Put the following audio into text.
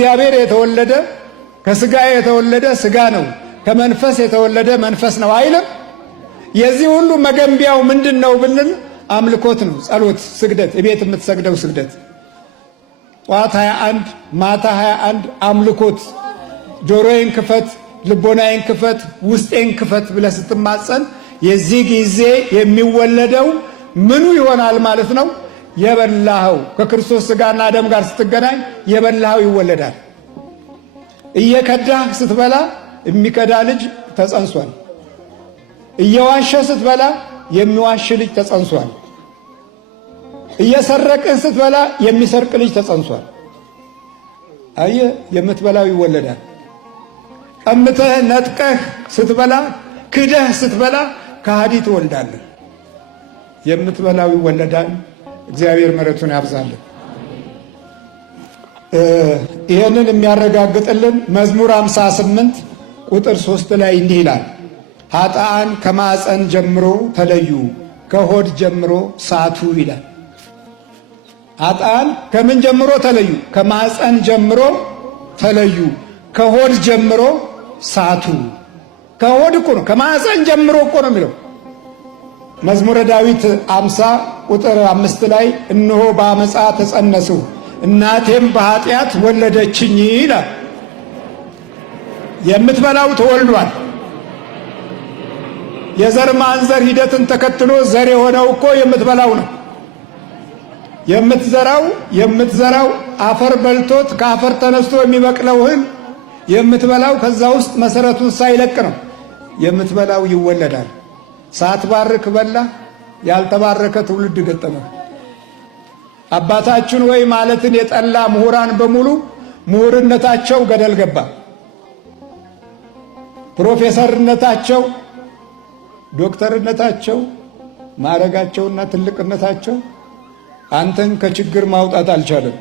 ከእግዚአብሔር የተወለደ ከሥጋ የተወለደ ሥጋ ነው፣ ከመንፈስ የተወለደ መንፈስ ነው አይልም? የዚህ ሁሉ መገንቢያው ምንድነው ብንል አምልኮት ነው። ጸሎት፣ ስግደት፣ እቤት የምትሰግደው ስግደት ጧት 21 ማታ 21 አምልኮት። ጆሮዬን ክፈት፣ ልቦናዬን ክፈት፣ ውስጤን ክፈት ብለህ ስትማጸን የዚህ ጊዜ የሚወለደው ምኑ ይሆናል ማለት ነው? የበላኸው ከክርስቶስ ሥጋና ደም ጋር ስትገናኝ የበላኸው ይወለዳል። እየከዳህ ስትበላ የሚከዳ ልጅ ተጸንሷል። እየዋሸ ስትበላ የሚዋሽ ልጅ ተጸንሷል። እየሰረቅህ ስትበላ የሚሰርቅ ልጅ ተጸንሷል። አየህ፣ የምትበላው ይወለዳል። ቀምተህ ነጥቀህ ስትበላ ክደህ ስትበላ ከሃዲ ትወልዳለህ። የምትበላው ይወለዳል። እግዚአብሔር ምሕረቱን ያብዛልን። ይህንን የሚያረጋግጥልን መዝሙር 58 ቁጥር 3 ላይ እንዲህ ይላል፣ ኃጥአን ከማፀን ጀምሮ ተለዩ፣ ከሆድ ጀምሮ ሳቱ ይላል። ኃጥአን ከምን ጀምሮ ተለዩ? ከማፀን ጀምሮ ተለዩ፣ ከሆድ ጀምሮ ሳቱ። ከሆድ እኮ ነው፣ ከማፀን ጀምሮ እኮ ነው የሚለው። መዝሙረ ዳዊት 50 ቁጥር 5 ላይ እነሆ በአመፃ ተጸነስሁ እናቴም በኃጢአት ወለደችኝ ይላል። የምትበላው ተወልዷል። የዘር ማንዘር ሂደትን ተከትሎ ዘር የሆነው እኮ የምትበላው ነው። የምትዘራው አፈር በልቶት ከአፈር ተነስቶ የሚበቅለው እህል የምትበላው ከዛ ውስጥ መሰረቱን ሳይለቅ ነው። የምትበላው ይወለዳል። ሳትባርክ በላ፣ ያልተባረከ ትውልድ ገጠመ። አባታችን ወይ ማለትን የጠላ ምሁራን በሙሉ ምሁርነታቸው ገደል ገባ። ፕሮፌሰርነታቸው፣ ዶክተርነታቸው፣ ማዕረጋቸውና ትልቅነታቸው አንተን ከችግር ማውጣት አልቻለም።